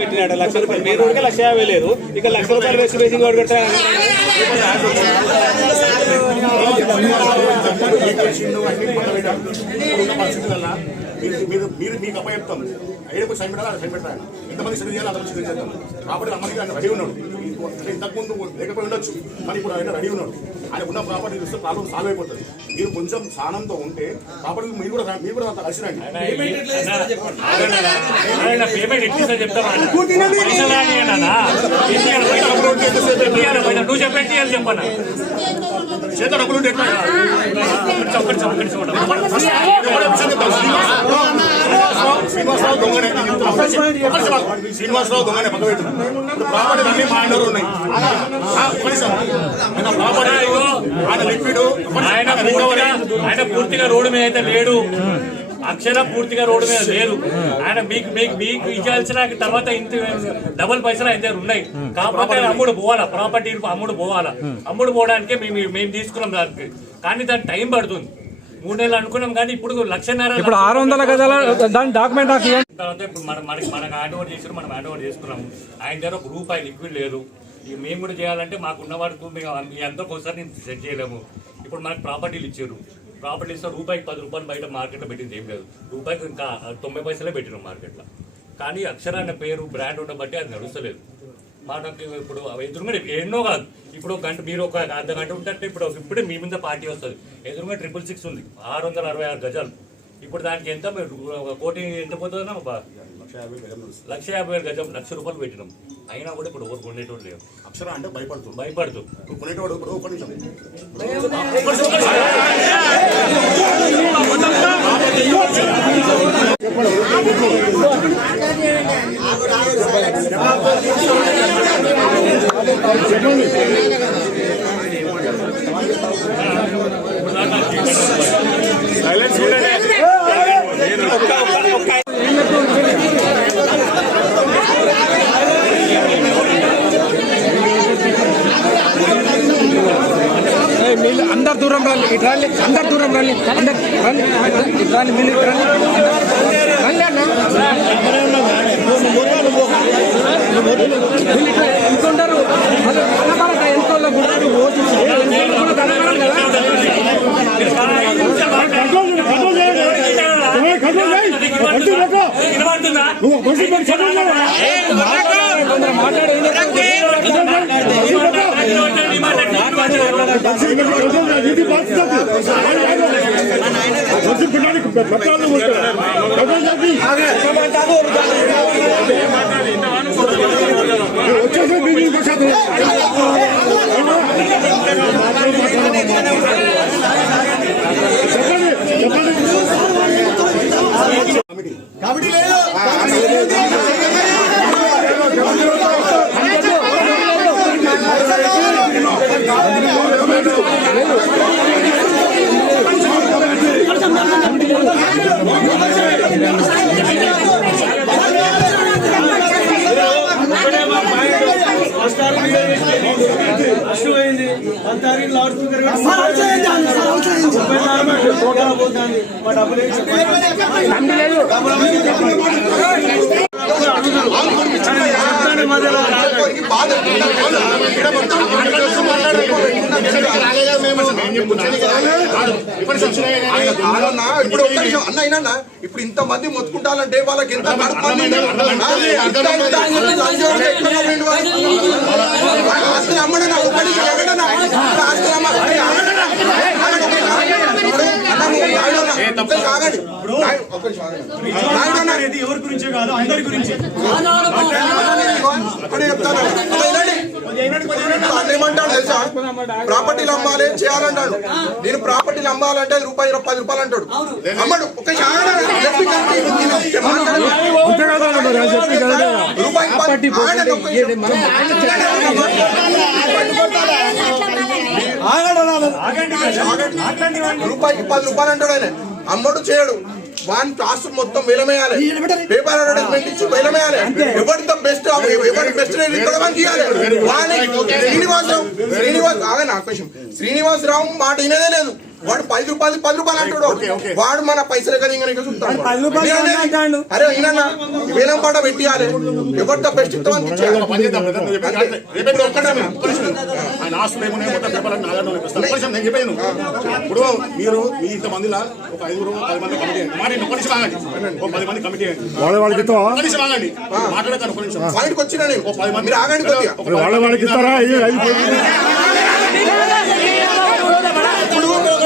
పెట్టినాడు 1,00,000 రూపాయలు మెయిన్ రోడ్కే 1,50,000 లేదు ఇక 1,00,000 రూపాయలు వేసి బేసింగ్ రోడ్ కట్టాలి మీరు మీకు అప్ప చెప్తాం ఐదుకు సైన్ పెట్టాలి సైన్ పెట్టాలి ఎంతమంది సరి చేయాలి అంతమంది సరి చేద్దాం కాబట్టి అమ్మకి ఆయన రెడీ ఉన్నాడు ఇంతకుముందు లేకపోయి ఉండొచ్చు కానీ ఇప్పుడు ఆయన రెడీ ఉన్నాడు ఆయన ఉన్న ప్రాపర్టీ చూస్తే ప్రాబ్లం సాల్వ్ అయిపోతుంది మీరు కొంచెం స్థానంతో ఉంటే ప్రాపర్టీ మీరు కూడా కలిసిరండి చేత డబ్బులు శ్రీనివాసరావు దొంగనే శ్రీనివాసరావు దొంగనే పక్క పెట్టు ప్రాపర్టీ అన్ని మా ఇంట్లో ఉన్నాయి ఆయన పూర్తిగా రోడ్డు మీద అయితే లేడు అక్షర పూర్తిగా రోడ్డు మీద లేదు ఆయన మీకు ఇచ్చాల్సిన తర్వాత ఇంత డబుల్ పైసలు అయితే ఉన్నాయి కాకపోతే అమ్ముడు పోవాలా ప్రాపర్టీ అమ్ముడు పోవడానికే మేము తీసుకున్నాం దానికి కానీ దానికి టైం పడుతుంది 3 నెలలు అనుకున్నాం కానీ ఇప్పుడు 1,50,000 ఇప్పుడు 600 గజాల దాని డాక్యుమెంట్ తర్వాత ఇప్పుడు మనకు హ్యాండ్ ఓవర్ చేసారు మనం హ్యాండ్ ఓవర్ చేసుకున్నాము ఆయన దగ్గర ₹1 లిక్విడ్ లేదు మేము కూడా చేయాలంటే మాకున్న వాడికి మేము ఎంతో ఒకసారి నేను సెట్ చేయలేము ఇప్పుడు మనకు ప్రాపర్టీలు ఇచ్చారు ప్రాపర్టీ ఇస్తే ₹10 బయట మార్కెట్లో పెట్టింది ఏం లేదు రూపాయికి ఇంకా 90 పైసలే పెట్టినాం మార్కెట్లో కానీ అక్షర అనే పేరు బ్రాండ్ ఉండడం బట్టి అది నడుస్తలేదు మనకి ఇప్పుడు ఎదురుగా ఎన్నో కాదు ఇప్పుడు గంట మీరు ఒక అర్ధ గంట ఉంటే ఇప్పుడే మీ మీద పార్టీ వస్తుంది ఎదురుగా 666 ఉంది 666 గజాలు ఇప్పుడు దానికి ఎంత కోటి ఎంత పోతుందన్నా 1,50,000 గజం ₹1,00,000 పెట్టినాం అయినా కూడా ఇప్పుడు ఎవరు కొనేటోడు లేవు అక్షర అంటే భయపడుతూ కొనేటోడు సైలెన్స్ అందరు దూరం రండి ఇటు రండి అందరు దూరం రండి అందరు రండి ఇటు రండి మీరు ఇటు రండి ఎంతుంటారు ఎంతో ఇప్పుడు ఇంతమంది మొత్తుకుంటారంటే వాళ్ళకి ఎంత ఎవరి గురించే కాదు అందరి గురించి ఏమంటాడు తెలుసా ప్రాపర్టీలు అమ్మాలి చేయాలంటాడు నేను ప్రాపర్టీలు అమ్మాలంటే ₹10 అంటాడు అమ్మడు ఒక ₹10 అంటాడు ఆయన అమ్మడు చేయడు వాన్ ఆస్తులు మొత్తం వేలమేయాలి పేపర్ అడ్వర్టైజ్మెంట్ ఇచ్చి వేలమేయాలి ఎవరితో బెస్ట్ ఎవరి బెస్ట్ శ్రీనివాసరావు మాట వినేదే లేదు వాడు 10 రూపాయలు అంటాడు. వాడు మన పైసలు చూస్తాడు. అరే ఈయన వేలం పాట పెట్టియాలి, ఎవరితో బెస్ట్ ఇస్తామని ఇచ్చేయాలి. ఇప్పుడు మీరు మీ ఇంతమందిలా ఒక 5 మంది కమిటీ ఒక 10 మంది కమిటీ ఆగండి మాట్లాడతాను. పాయింట్కి వచ్చినా నేను మీరు ఆగండి కొద్దిగా.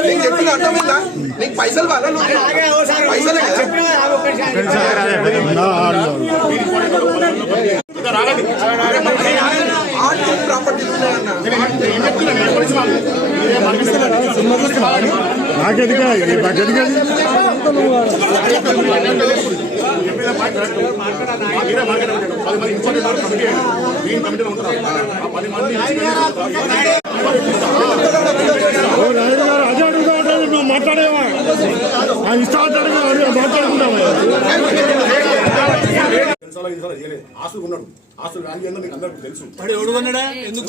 నీకు చెప్పిన అర్థమైందా? నీకు పైసలు వాళ్ళ పైసలే కదా. ప్రాపర్టీ మాట్లాడేవా మాట్లాడుకుంటావా? ఆస్తులు ఉన్నాడు, ఆస్తులు రాని ఏందో మీకు అందరికీ తెలుసు. ఎందుకు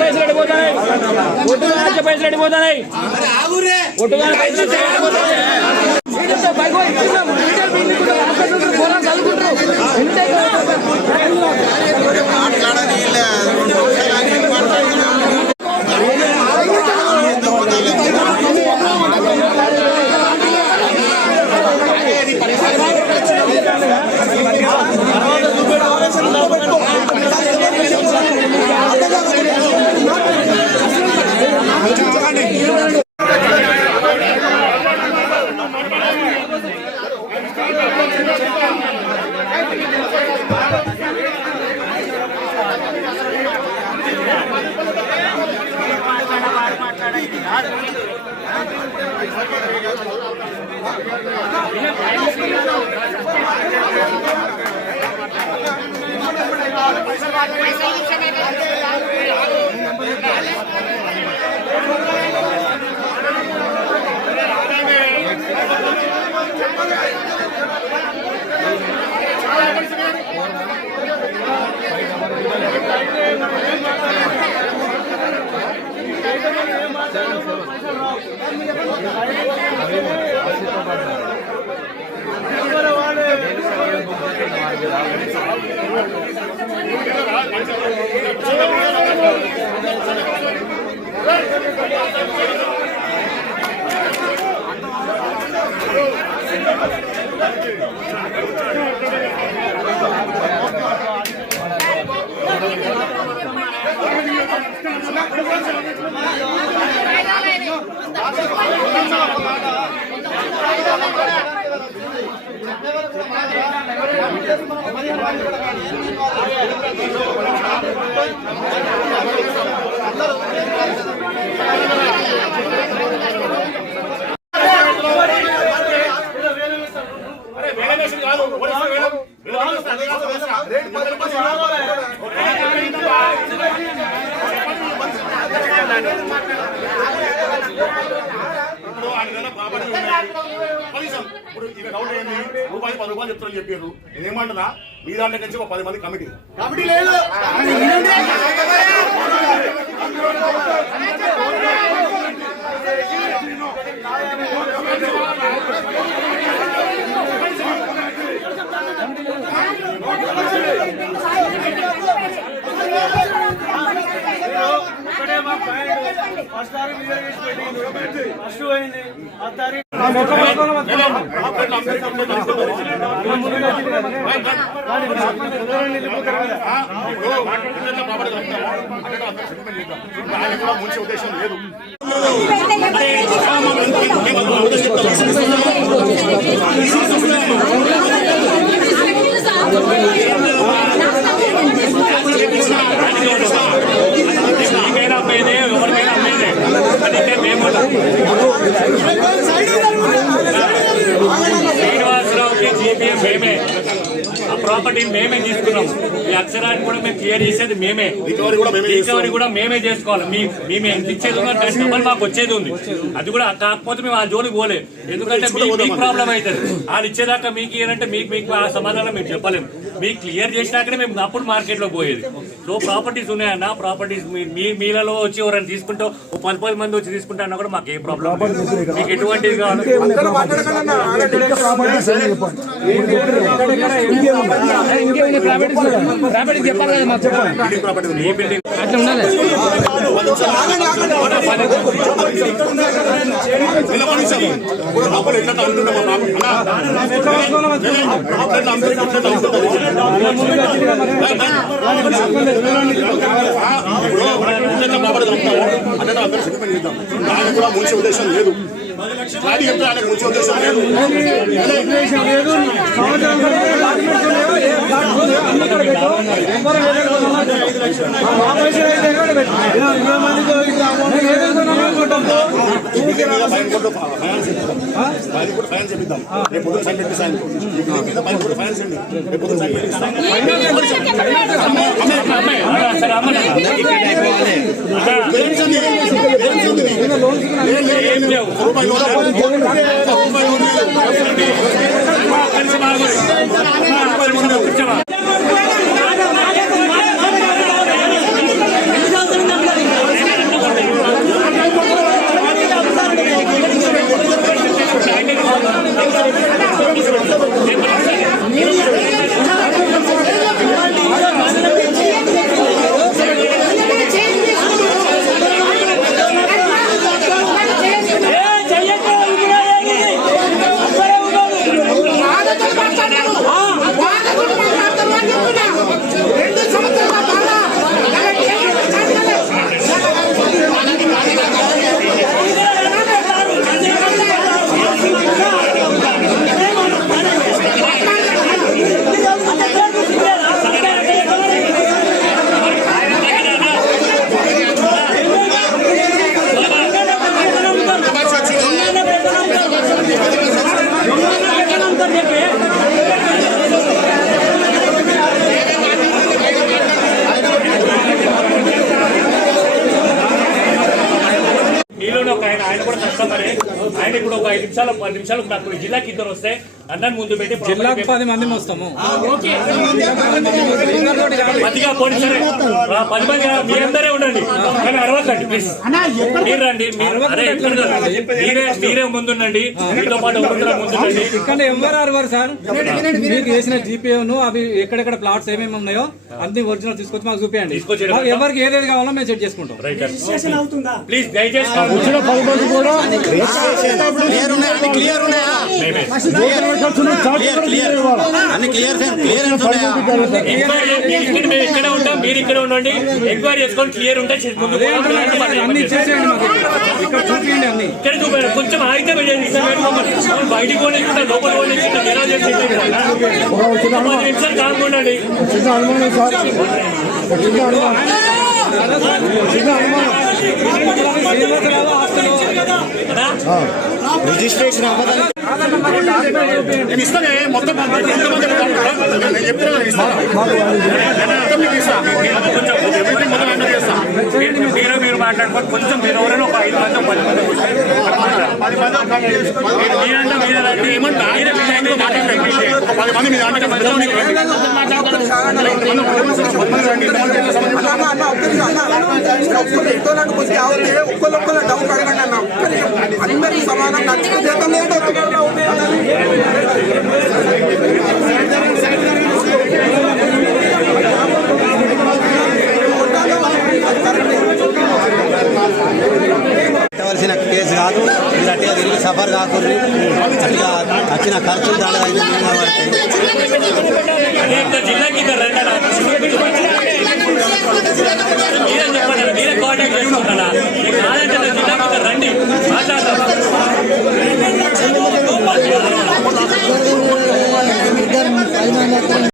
పైసలు అడిపోతాయి, పైసలు అడిపోతాయి, ఇప్పుడు ఇక రౌండ్ ఏంది రూపాయి 10 రూపాయలు చెప్తారని చెప్పారు. నేనేమంటున్నా మీ దాంట్లో నుంచి ఒక 10 మంది కమిటీ లేదు. ఫస్ట్ తారీఖు ఫస్ట్ పోయింది ఆ తారీఖు ముంచే ఉద్దేశం లేదు. ఎవరికైనా అమ్మేదే అందుకే మేము శ్రీనివాసరావుకి జీపీఎం మేమే, ఆ ప్రాపర్టీని మేమే తీసుకున్నాం. ఈ అక్షరాన్ని కూడా మేము క్లియర్ చేసేది మేమే, రికవరీ కూడా మేమే చేసుకోవాలి. మేము ఎంత ఇచ్చేది ఉన్నా దాని డబ్బులు మాకు వచ్చేది ఉంది. అది కూడా కాకపోతే మేము ఆ జోలికి పోలే, ఎందుకంటే మీకు ప్రాబ్లం అవుతుంది. వాళ్ళు ఇచ్చేదాకా మీకు ఏంటంటే మీకు ఆ సమాధానం మేము చెప్పలేము. మీకు క్లియర్ చేసినాకనే మేము అప్పుడు మార్కెట్ లో పోయేది. సో ప్రాపర్టీస్ ఉన్నాయన్న, ప్రాపర్టీస్ మీలలో వచ్చి ఎవరైనా తీసుకుంటూ 10 మంది వచ్చి తీసుకుంటా అన్నా కూడా మాకు ఏ ప్రాబ్లం లేదు. మీకు ఎటువంటిది కావాలి ఏ బిల్డింగ్ అట్లా ఉండాలి. ముంచే ఉద్దేశం లేదు, ముంచే ఉద్దేశం లేదు. ఫైనాన్స్ చేపిద్దాం రేపు పొద్దున సైన్ పెట్టి సైన్ ఫైనాన్స్ అండి రేపు పొద్దున సైన్ పెట్టి ఆయన కూడా కస్టమరే. ఆయన ఇప్పుడు ఒక 5 నిమిషాలు 10 నిమిషాలు నాకు జిల్లాకి ఇద్దరు వస్తే అన్నని ముందు పెట్టి జిల్లాకు 10 మంది వస్తాము. 10గా పోనీ సరే 10 మంది మీరందరే ఉండండి కానీ అరవకండి ప్లీజ్. మీరు రండి, మీరే ముందుండండి, మీతో పాటు ముందుండండి. ఇక్కడ ఎవరు అరవరు సార్, మీకు చేసిన జీపీను అవి ఎక్కడెక్కడ ప్లాట్స్ ఏమేమి ఉన్నాయో అన్ని ఒరిజినల్ తీసుకొచ్చి మాకు చూపించండి. ఎవరికి ఏదేది కావాలో మేము చెక్ చేసుకుంటాం. ప్లీజ్ దయచేసి ఇక్కడ ఉంటాం, మీరు ఇక్కడ ఉండండి. ఎంక్వైరీ చేసుకొని క్లియర్ ఉంటే ముందు ఇక్కడ చూపారు. కొంచెం ఆగితే బయటికి పోనీ లోపల పోనీ 10 నిమిషాలు కాకుండండి. రిజిస్ట్రేషన్ నేను ఇస్తానే మొత్తం మీరు మాట్లాడుకోండి. కొంచెం మీరు ఎవరైనా ఒక 5 మంది 10 మంది ఒక్కళ్ళొక్కళ్ళ డౌట్ అడగండి అన్న. అందరికీ సమానం నచ్చిన చేతం లేదు. పెట్టవలసిన కేసు కాదు. మీరు అట్టిగా తిరిగి సఫర్ కాకుండా అట్లా వచ్చిన ఖర్చులు దాని జిల్లాకి